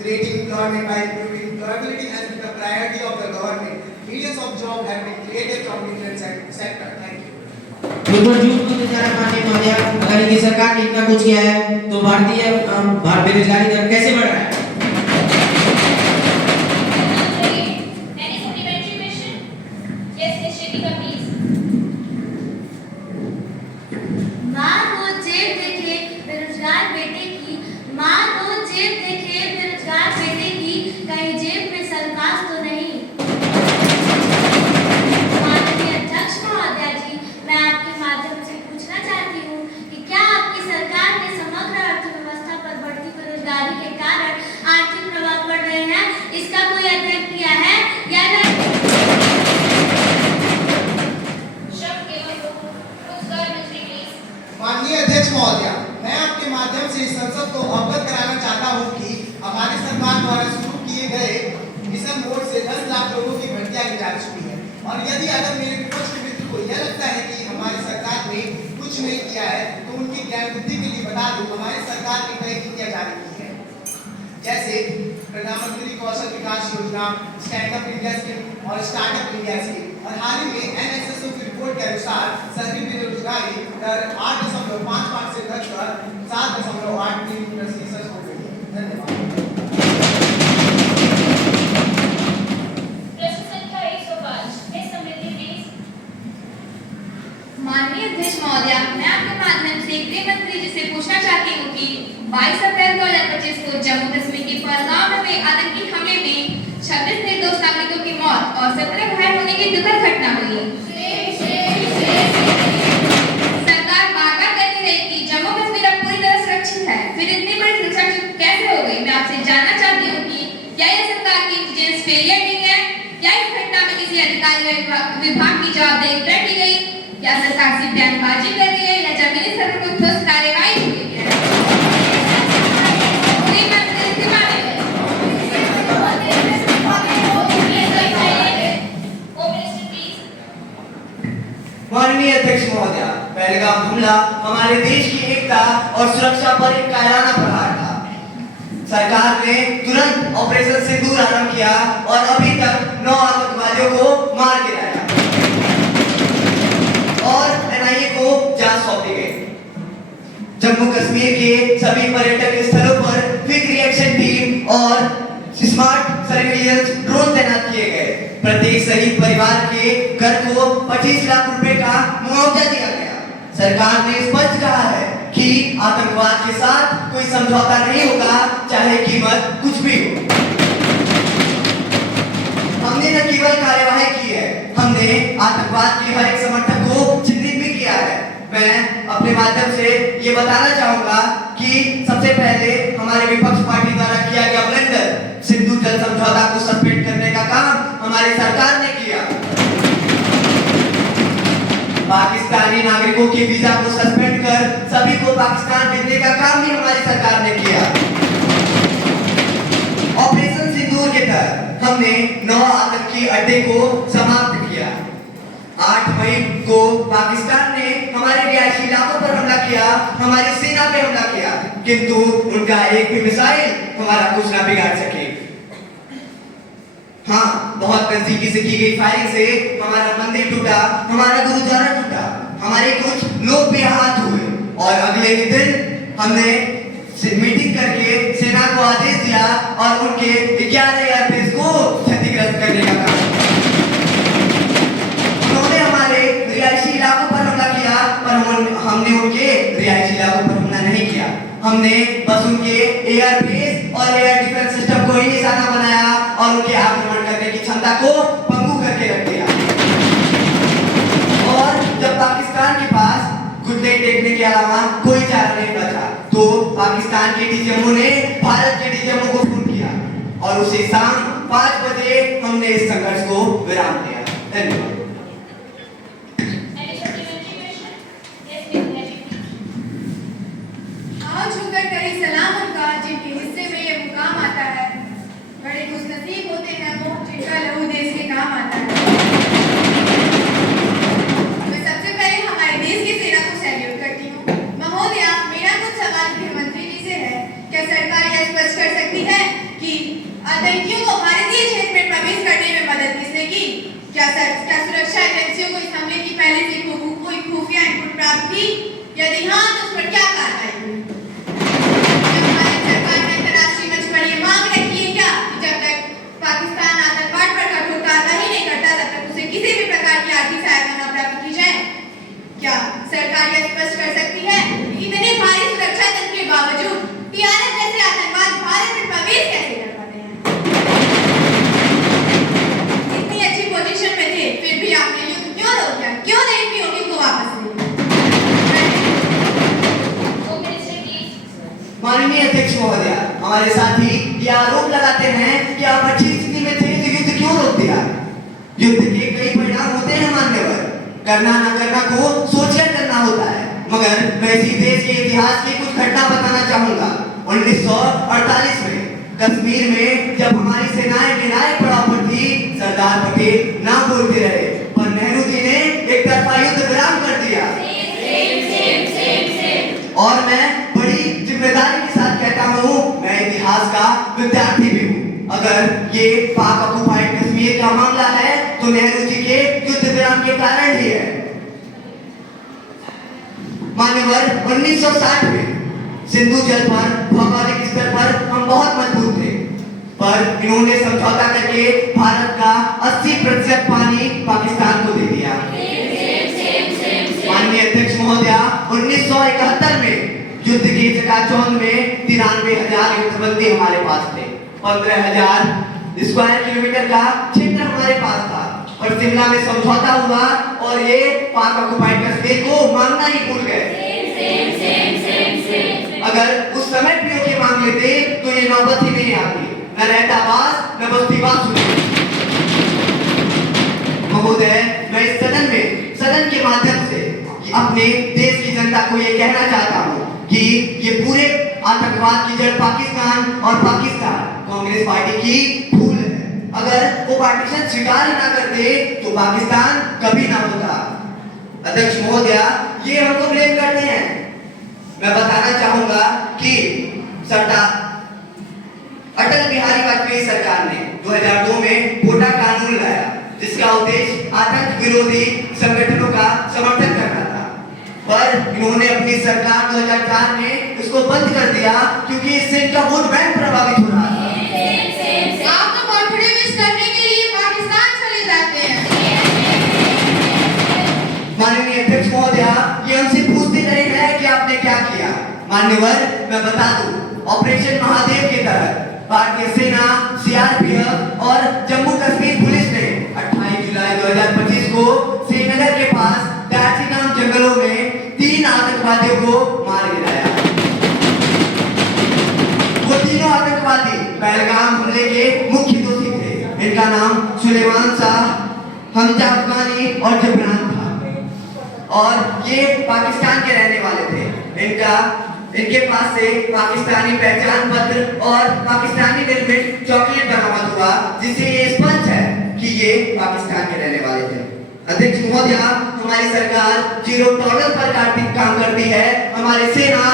Creating employment by improving employability has been the priority of the government. Millions of jobs have been created from different sector. Thank you. बिल्कुल झूठ बोलते जा रहा माननीय महोदय। अगर इनकी सरकार ने इतना कुछ किया है तो भारतीय बेरोजगारी दर कैसे बढ़ रहा है? माननीय अध्यक्ष महोदय, मैं आपके माध्यम से संसद को अवगत कराना चाहता हूं कि हमारी सरकार द्वारा शुरू किए गए मिशन मोड से 10 लाख लोगों की भर्तियां की जा चुकी है। और यदि अगर मेरे विपक्ष के मित्र को यह लगता है कि हमारी सरकार ने कुछ नहीं किया है तो उनकी ज्ञान बुद्धि के लिए बता दूं, हमारी सरकार ने कई नीतियां जारी की है, जैसे प्रधानमंत्री कौशल विकास योजना, स्टैंडअप इंडिया स्कीम और स्टार्टअप इंडिया स्कीम। और हाल ही में एनएसएसओ की रिपोर्ट के अनुसार शहरी बेरोजगारी दर 8.55 से घटकर 7.83% हो गई है। धन्यवाद। प्रश्न संख्या 105 समृद्धि प्लीज। माननीय अध्यक्ष महोदय, मैं आपके माध्यम से गृह मंत्री जी से पूछना चाहती हूँ कि 22 अप्रैल 2025 को जम्मू कश्मीर के पहलगाम में हुए आतंकी हमले में 26 निर्दोष नागरिकों की मौत और 17 घायल होने की दुखद घटना हुई। सरकार बार-बार कहती है कि जम्मू कश्मीर अब पूरी तरह सुरक्षित है, फिर इतनी बड़ी सुरक्षा कैसे हो गई? मैं आपसे जानना चाहती हूँ कि क्या यह सरकार की इंटेलिजेंस फेलियर नहीं है? क्या इस घटना में किसी अधिकारी विभाग की जवाबदेही रखी गई? क्या सरकार सिर्फ बयानबाजी कर रही है या जमीनी स्तर पर कोई ठोस कार्रवाई हुई है? माननीय अध्यक्ष महोदय, पहलगाम हमला हमारे देश की एकता और सुरक्षा पर एक कायराना प्रहार था। सरकार ने तुरंत ऑपरेशन सिंदूर आरंभ किया और अभी तक 9 आतंकवादियों को मार गिराया और एनआईए को जांच सौंपी गई। जम्मू कश्मीर के सभी पर्यटक स्थलों पर क्विक रिएक्शन टीम और स्मार्ट सर्विलेंस ड्रोन तैनात किए गए। प्रत्येक शहीद परिवार के घर को 25 लाख रुपए का मुआवजा दिया गया। सरकार ने स्पष्ट कहा है कि आतंकवाद के साथ कोई समझौता नहीं होगा, चाहे कीमत कुछ भी हो। हमने न केवल कार्यवाही की है, हमने आतंकवाद के हर एक समर्थक को चिन्हित भी किया है। मैं अपने माध्यम से ये बताना चाहूंगा कि सबसे पहले हमारे विपक्ष पार्टी द्वारा किया गया ब्लंडर सिंधु जल समझौता को सस्पेंड करने का काम हमारी सरकार ने किया। पाकिस्तानी नागरिकों के वीजा को सस्पेंड कर सभी को पाकिस्तान भेजने का काम भी हमारी सरकार ने किया। ऑपरेशन सिंदूर के तहत हमने 9 आतंकी अड्डे को समाप्त किया। 8 मई को पाकिस्तान ने हमारे रिहायशी इलाकों पर हमला किया, हमारी सेना पे हमला किया, किंतु उनका एक भी मिसाइल हमारा कुछ ना बिगाड़ सके। हाँ, बहुत नजदीकी से की गई फायरिंग से हमारा मंदिर टूटा, हमारा गुरुद्वारा टूटा, हमारे कुछ लोग बेहाथ हुए और अगले ही दिन हमने मीटिंग करके सेना को आदेश दिया और उनके 11 एयरबेस को क्षतिग्रस्त करने का काम। उन्होंने हमारे रिहायशी इलाकों पर हमला किया, पर हमने उनके रिहायशी इलाकों पर हमला नहीं किया। हमने बस उनके एयरबेस और एयर डिफेंस सिस्टम को ही निशाना बनाया और उनके आक्रमण करने की क्षमता को पंगु करके रख दिया। और जब पाकिस्तान के पास घुटने टेकने के अलावा कोई चारा नहीं बचा, तो पाकिस्तान के डीजीएमओ ने भारत के डीजीएमओ को फोन किया और उसे शाम 5 बजे हमने इस संघर्ष को विराम दिया। धन्यवाद। सलाम उनका जिनके हिस्से में ये मुकाम आता है। बड़े खुशनसीब होते हैं वो जिनका लहू देश के काम आता है। मैं सबसे पहले हमारे देश की सेना को सैल्यूट करती हूँ। महोदया, मेरा कुछ सवाल गृह मंत्री जी से है। क्या सरकार यह स्पष्ट कर ये आरोप लगाते हैं कि आप अच्छी स्थिति में थे तो युद्ध क्यों रोक दिया। युद्ध के कई परिणाम होते हैं मान्यवर, करना ना करना को सोचकर करना होता है। मगर मैं इसी देश के इतिहास की कुछ घटना बताना चाहूंगा। 1948 में कश्मीर में जब हमारी सेनाएं निर्णायक पड़ाव पर थी, सरदार पटेल ना बोलते रहे, पर नेहरू जी ने एक तरफा युद्ध विराम कर दिया। और मैं बड़ी जिम्मेदारी के साथ कहता हूँ, मैं इतिहास का विद्यार्थी भी हूँ। अगर ये पाक ऑक्युपाइड कश्मीर का मामला है तो नेहरू जी के युद्ध विराम के कारण ही है। मान्यवर 1960 में सिंधु जल पर भौगोलिक स्तर पर हम बहुत मजबूत थे, पर इन्होंने समझौता करके भारत का 80% पानी पाकिस्तान को दे दिया। माननीय अध्यक्ष महोदया, 1971 में युद्ध के चकाचौंध में 93,000 युद्धबंदी हमारे पास थे। 15,000 स्क्वायर किलोमीटर का क्षेत्र हमारे पास था, और शिमला में समझौता हुआ और ये पाक ऑक्युपाइड कश्मीर को मांगना ही भूल गए। अगर उस समय पीओके मांग लेते तो ये नौबत ही नहीं आती, न रहता बास न बस्ती बास। महोदय, मैं इस सदन के माध्यम से अपने देश की जनता को ये कहना चाहता हूँ कि ये पूरे आतंकवाद की जड़ पाकिस्तान और पाकिस्तान कांग्रेस पार्टी की भूल है। अगर वो पार्टीशन स्वीकार ना करते तो पाकिस्तान कभी ना होता। अध्यक्ष महोदया, ये हमको ब्लेम करते हैं। मैं बताना चाहूंगा कि सरदार अटल बिहारी वाजपेयी सरकार ने 2002 में कोटा कानून लाया, जिसका उद्देश्य आतंक विरोधी संगठनों का समर्थन करना था, पर इन्होंने अपनी सरकार 2004 में इसको बंद कर दिया क्योंकि इससे इनका वोट बैंक प्रभावित हो रहा था। आप तो कॉन्फिडेंस करने के लिए पाकिस्तान चले जाते हैं। माननीय अध्यक्ष महोदया, ये हमसे पूछते रहे हैं कि आपने क्या किया। मान्यवर, मैं बता दूं, ऑपरेशन महादेव के तहत भारतीय सेना, सीआरपीएफ और जम्मू कश्मीर पुलिस ने 28 जुलाई 2025 को श्रीनगर के पास दाची नाम जंगलों में 3 आतंकवादियों को मार गिराया। वो तीनों आतंकवादी पहलगाम हमले के मुख्य दोषी थे। इनका नाम सुलेमान शाह, हमजा अफगानी और जबरान था, और ये पाकिस्तान के रहने वाले थे। इनके पास से पाकिस्तानी पहचान पत्र और पाकिस्तानी निर्मित चॉकलेट बरामद हुआ, जिससे ये स्पष्ट है कि ये पाकिस्तान के रहने वाले थे। अध्यक्ष महोदया, हमारी सरकार जीरो टॉलरेंस पर काम करती है। हमारी सेना